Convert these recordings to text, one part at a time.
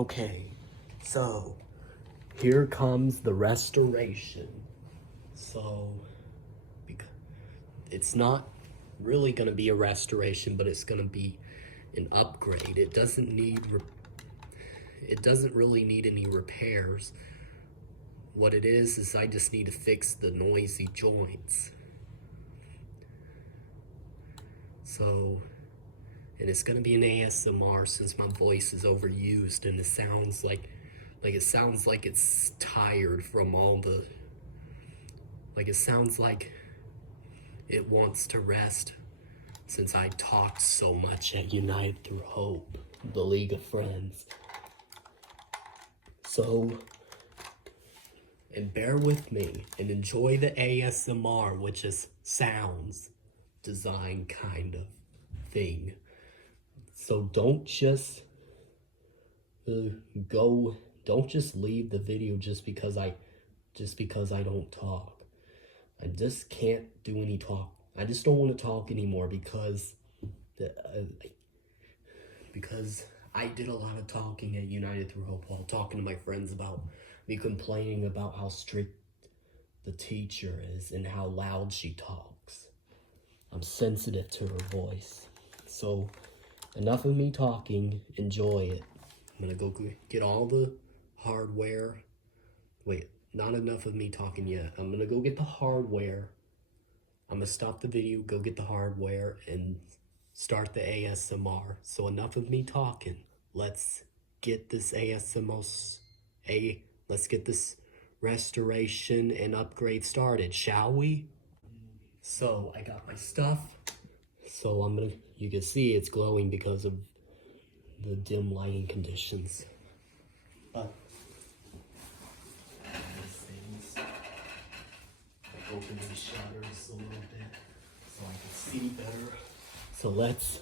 Okay, so here comes the restoration. So it's not really gonna be a restoration, but it's gonna be an upgrade. It doesn't really need any repairs. What it is I just need to fix the noisy joints. So, and it's gonna be an ASMR since my voice is overused and it sounds like it's tired from all the, it sounds like it wants to rest since I talked so much at United Through Hope, the League of Friends. So, and bear with me and enjoy the ASMR, which is sounds design kind of thing. So don't just don't just leave the video just because I don't talk. I just can't do any talk. I just don't want to talk anymore because I did a lot of talking at United Through Hope while talking to my friends about me complaining about how strict the teacher is and how loud she talks. I'm sensitive to her voice. So enough of me talking, enjoy it. I'm gonna go get all the hardware. Wait, not enough of me talking yet. I'm gonna go get the hardware. I'm gonna stop the video, go get the hardware, and start the ASMR. So enough of me talking. Let's get this let's get this restoration and upgrade started, shall we? So I got my stuff. So you can see it's glowing because of the dim lighting conditions. But these things, I open these shutters a little bit so I can see better. So let's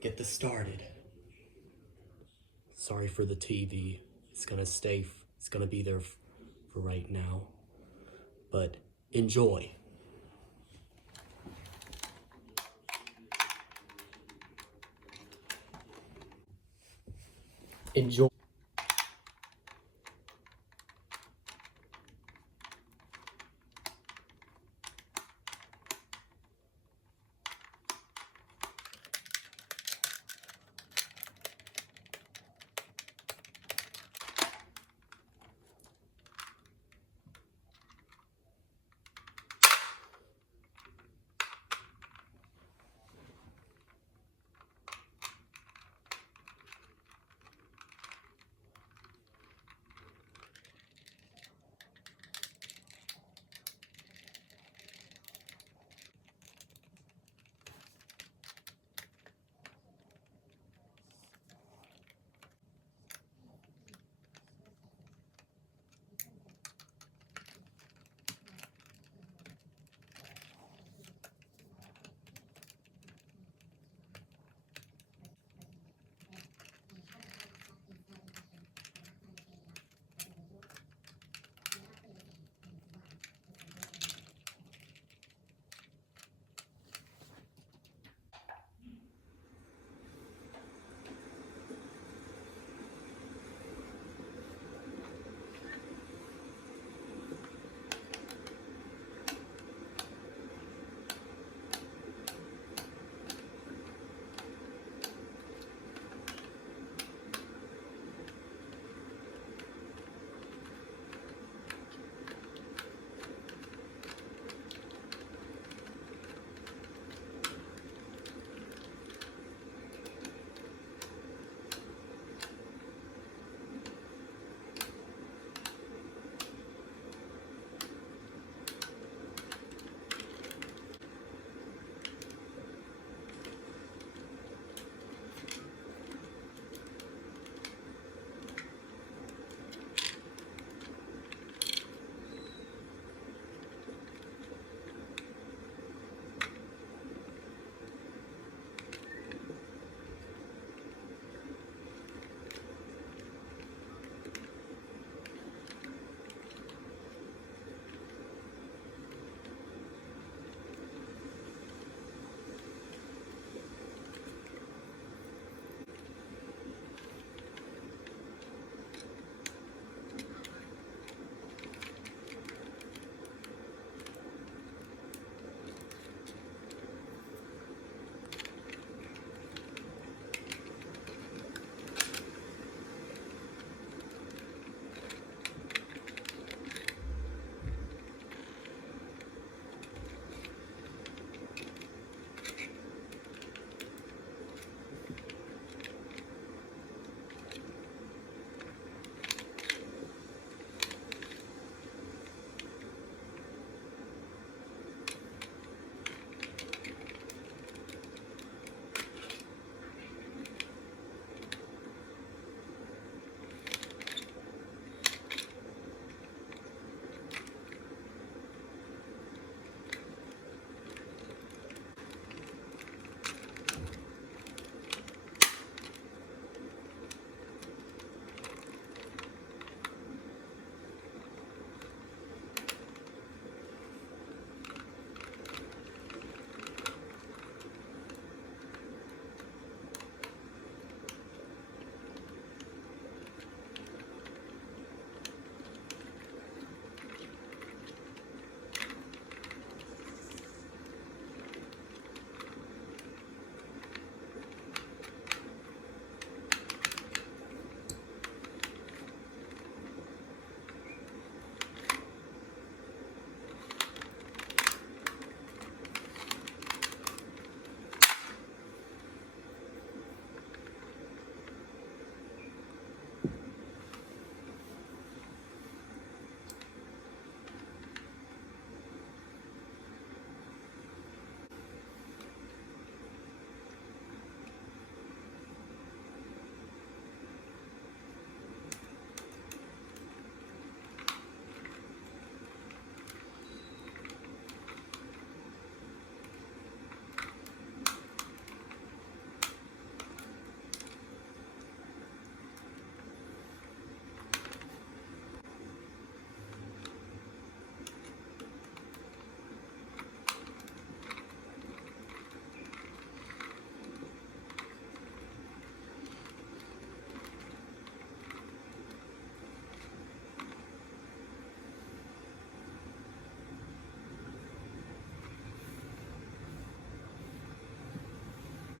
get this started. Sorry for the TV. It's gonna be there for right now. But enjoy. Enjoy.